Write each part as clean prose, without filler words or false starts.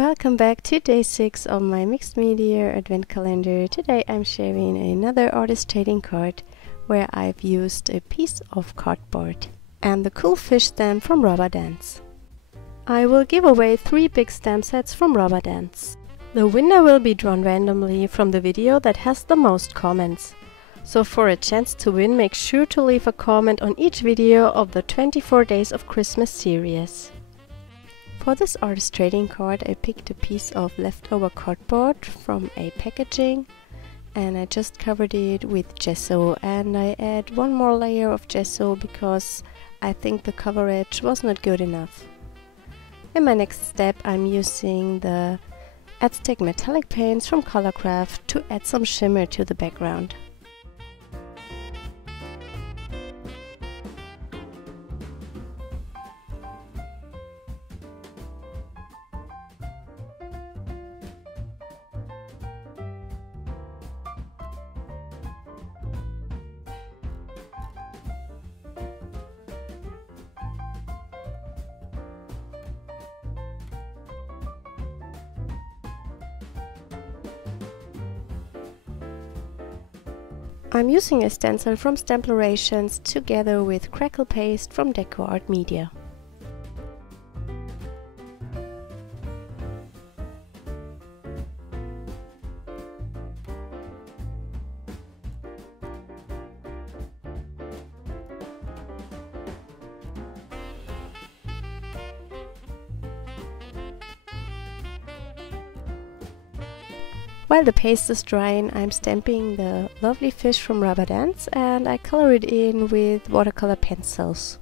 Welcome back to day 6 of my mixed media advent calendar. Today I'm sharing another artist trading card where I've used a piece of cardboard and the cool fish stamp from Rubber Dance. I will give away 3 big stamp sets from Rubber Dance. The winner will be drawn randomly from the video that has the most comments. So for a chance to win, make sure to leave a comment on each video of the 24 Days of Christmas series. For this artist trading card, I picked a piece of leftover cardboard from a packaging and I just covered it with gesso, and I add one more layer of gesso because I think the coverage was not good enough. In my next step, I'm using the Aztec metallic paints from ColourCraft to add some shimmer to the background. I'm using a stencil from STAMPlorations together with Crackle paste from DecoArt media. While the paste is drying, I'm stamping the lovely fish from Rubber Dance and I color it in with watercolor pencils.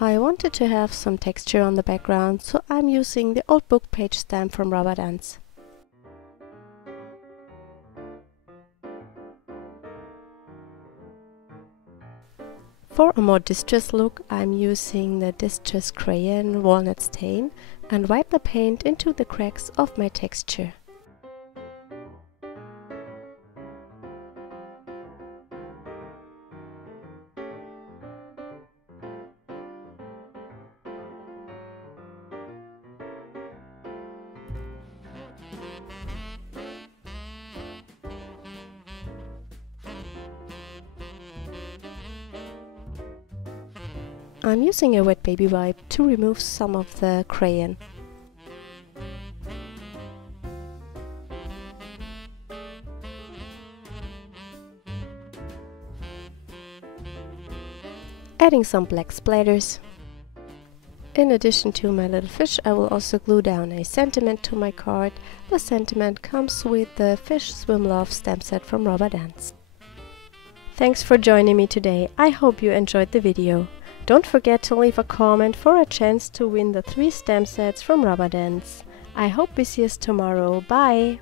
I wanted to have some texture on the background, so I'm using the old book page stamp from Rubber Dance. For a more distressed look, I'm using the distressed Crayon walnut stain and wipe the paint into the cracks of my texture. I'm using a wet baby wipe to remove some of the crayon. Adding some black splatters. In addition to my little fish, I will also glue down a sentiment to my card. The sentiment comes with the Fish Swim Love stamp set from Rubber Dance. Thanks for joining me today. I hope you enjoyed the video. Don't forget to leave a comment for a chance to win the 3 stamp sets from Rubber Dance. I hope we see us tomorrow. Bye!